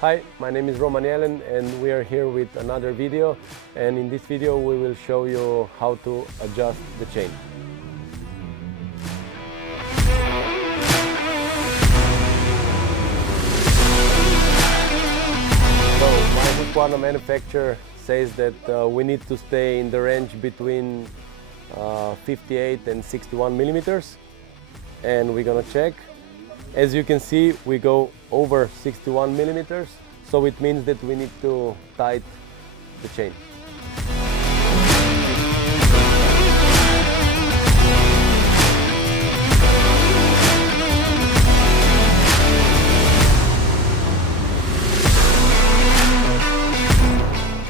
Hi, my name is Romanielen and we are here with another video, and in this video we will show you how to adjust the chain. So my Husqvarna manufacturer says that we need to stay in the range between 58 and 61 millimeters, and we're gonna check. As you can see, we go over 61 millimeters, so it means that we need to tighten the chain.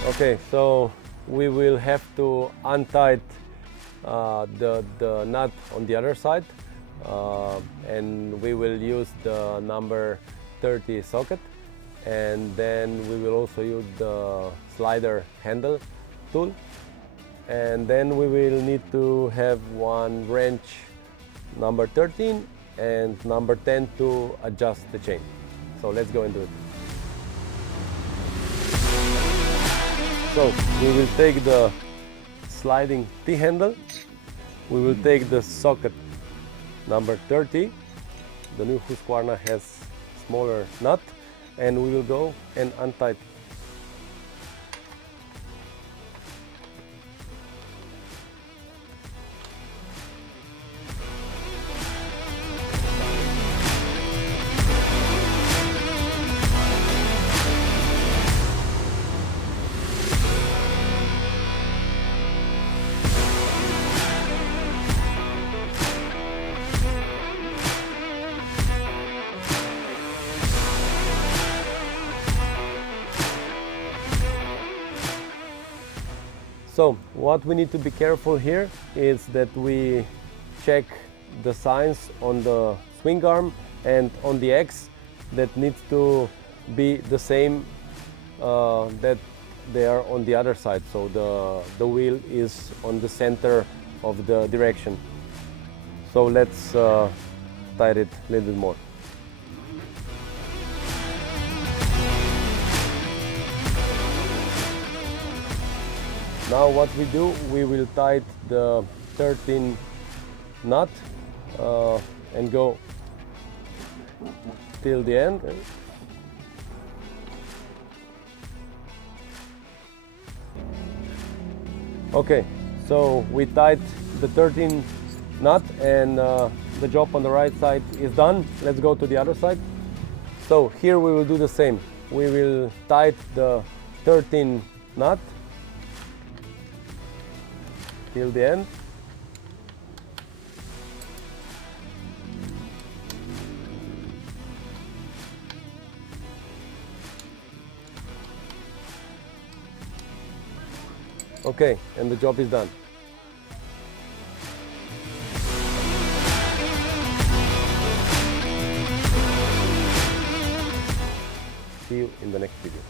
Okay, so we will have to untie the nut on the other side. And we will use the number 30 socket, and then we will also use the slider handle tool, and then we will need to have one wrench number 13 and number 10 to adjust the chain. So let's go and do it. So we will take the sliding T-handle, we will take the socket number 30, the new Husqvarna has smaller nut, and we will go and untie. So what we need to be careful here is that we check the signs on the swing arm and on the X that needs to be the same that they are on the other side. So the wheel is on the center of the direction. So let's tighten it a little bit more. Now what we do, we will tighten the 13 nut and go till the end. Okay, so we tighten the 13 nut and the job on the right side is done. Let's go to the other side. So here we will do the same. We will tighten the 13 nut till the end. Okay, and the job is done. See you in the next video.